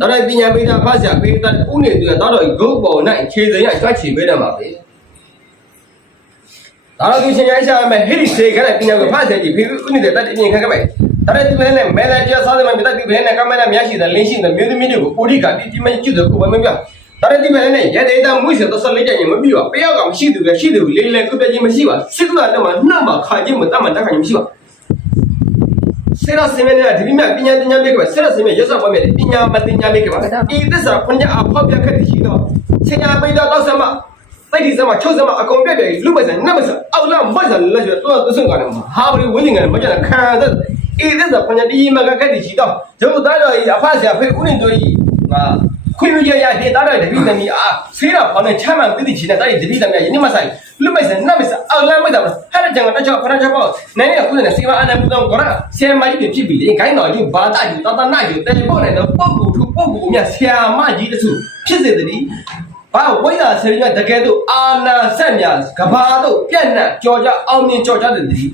ဒါလည်းပညာပေးတာဖတ်ရှာပေးတဲ့ဥနေတွေတော့ဂုတ်ပေါ်၌ခြေစရာကြွချီပေးတယ်မှာပဲဒါတော့ဒီချင်းရိုင်းရှာမယ်ဟိရိစေခနဲ့ပညာကိုဖတ်ရှာကြည့်ဖေဥနေတွေတတ်အမြင်ခက်ခဲ့ပဲဒါလည်းဒီဘဲနဲ့မဲလာကျစားတယ်မှာပြတ်ဒီဘဲနဲ့ကမနဲ့မျက်ရှိတဲ့လင်းရှိတဲ့မြို့သမီးတွေကိုပိုလိကတိတိမကျွတ်ကိုဝယ်မပြဒါလည်းဒီဘဲနဲ့ရတဲ့တာမွေးစတော့ဆက်လေးကြရင်မပြီးပါပေးရောက်ကမရှိသူပဲရှိသူလေးလေးကုပြချင်းမရှိပါစစ်တူတော့မှနှံ့မှာခါချင်းမတတ်မှတက်ခိုင်မရှိပါဆေရစင်နဲ့ဒီမိမပညာတင်ညာပေးခဲ့ဆေရစင်ရဲ့ရစပွားမြဲပညာမတင်ညာပေးခဲ့ပါဒီသစ္စာခွန်ကြအဖောက်ပြခက်ရှိတော့ဆင်ညာပိတော့တော့ဆမသိတိဆမချုပ်ဆမအကုန်ပြတ်တယ်လူမိုက်ဆန်နတ်မဆန်အောက်လာမိုက်ဆန်လက်ရတော့သစွန်ကလည်းဟာဘရီဝင်းငယ်မကြတဲ့ခံတဲ့ဒီသစ္စာခွန်ကြဒီမကခက်ရှိတော့ကျုပ်သားတော်အဖဆရာဖေဦးနေတို့ကြီးခွင့်ပြုရရဖြစ်သားတော်တပည့်သမီးအားဆေးတော်ခေါင်းနဲ့ချမ်းမှန်သိတိချင်တဲ့တပည့်သမီးရင်းမဆိုင်လူမိုက်ဆန်နတ်မဆန်အောက်လာမိုက်တာဟဲ့တဲ့ကြောင့်တော့ဖရချပေါ့နိုင်ရခုနဲ့စေဝအာနပူတော်ကောဆရာမကြီးဖြစ်ပြီလေခိုင်းတော်ကြီးဘာသာကြီးတတနာကြီးတဲ့ပေါ့နဲ့တော့ပုဂ္ဂိုလ်ထုပုဂ္ဂိုလ်မြတ်ဆရာမကြီးတစုဖြစ်စေတည်းဘာဝိဒါဆရာကြီးတကယ်တော့အာနာဆက်များကဘာတော့ပြန့်နှံ့ကြော်ကြအောင်မြင်ကြော်ကြတဲ့တည်း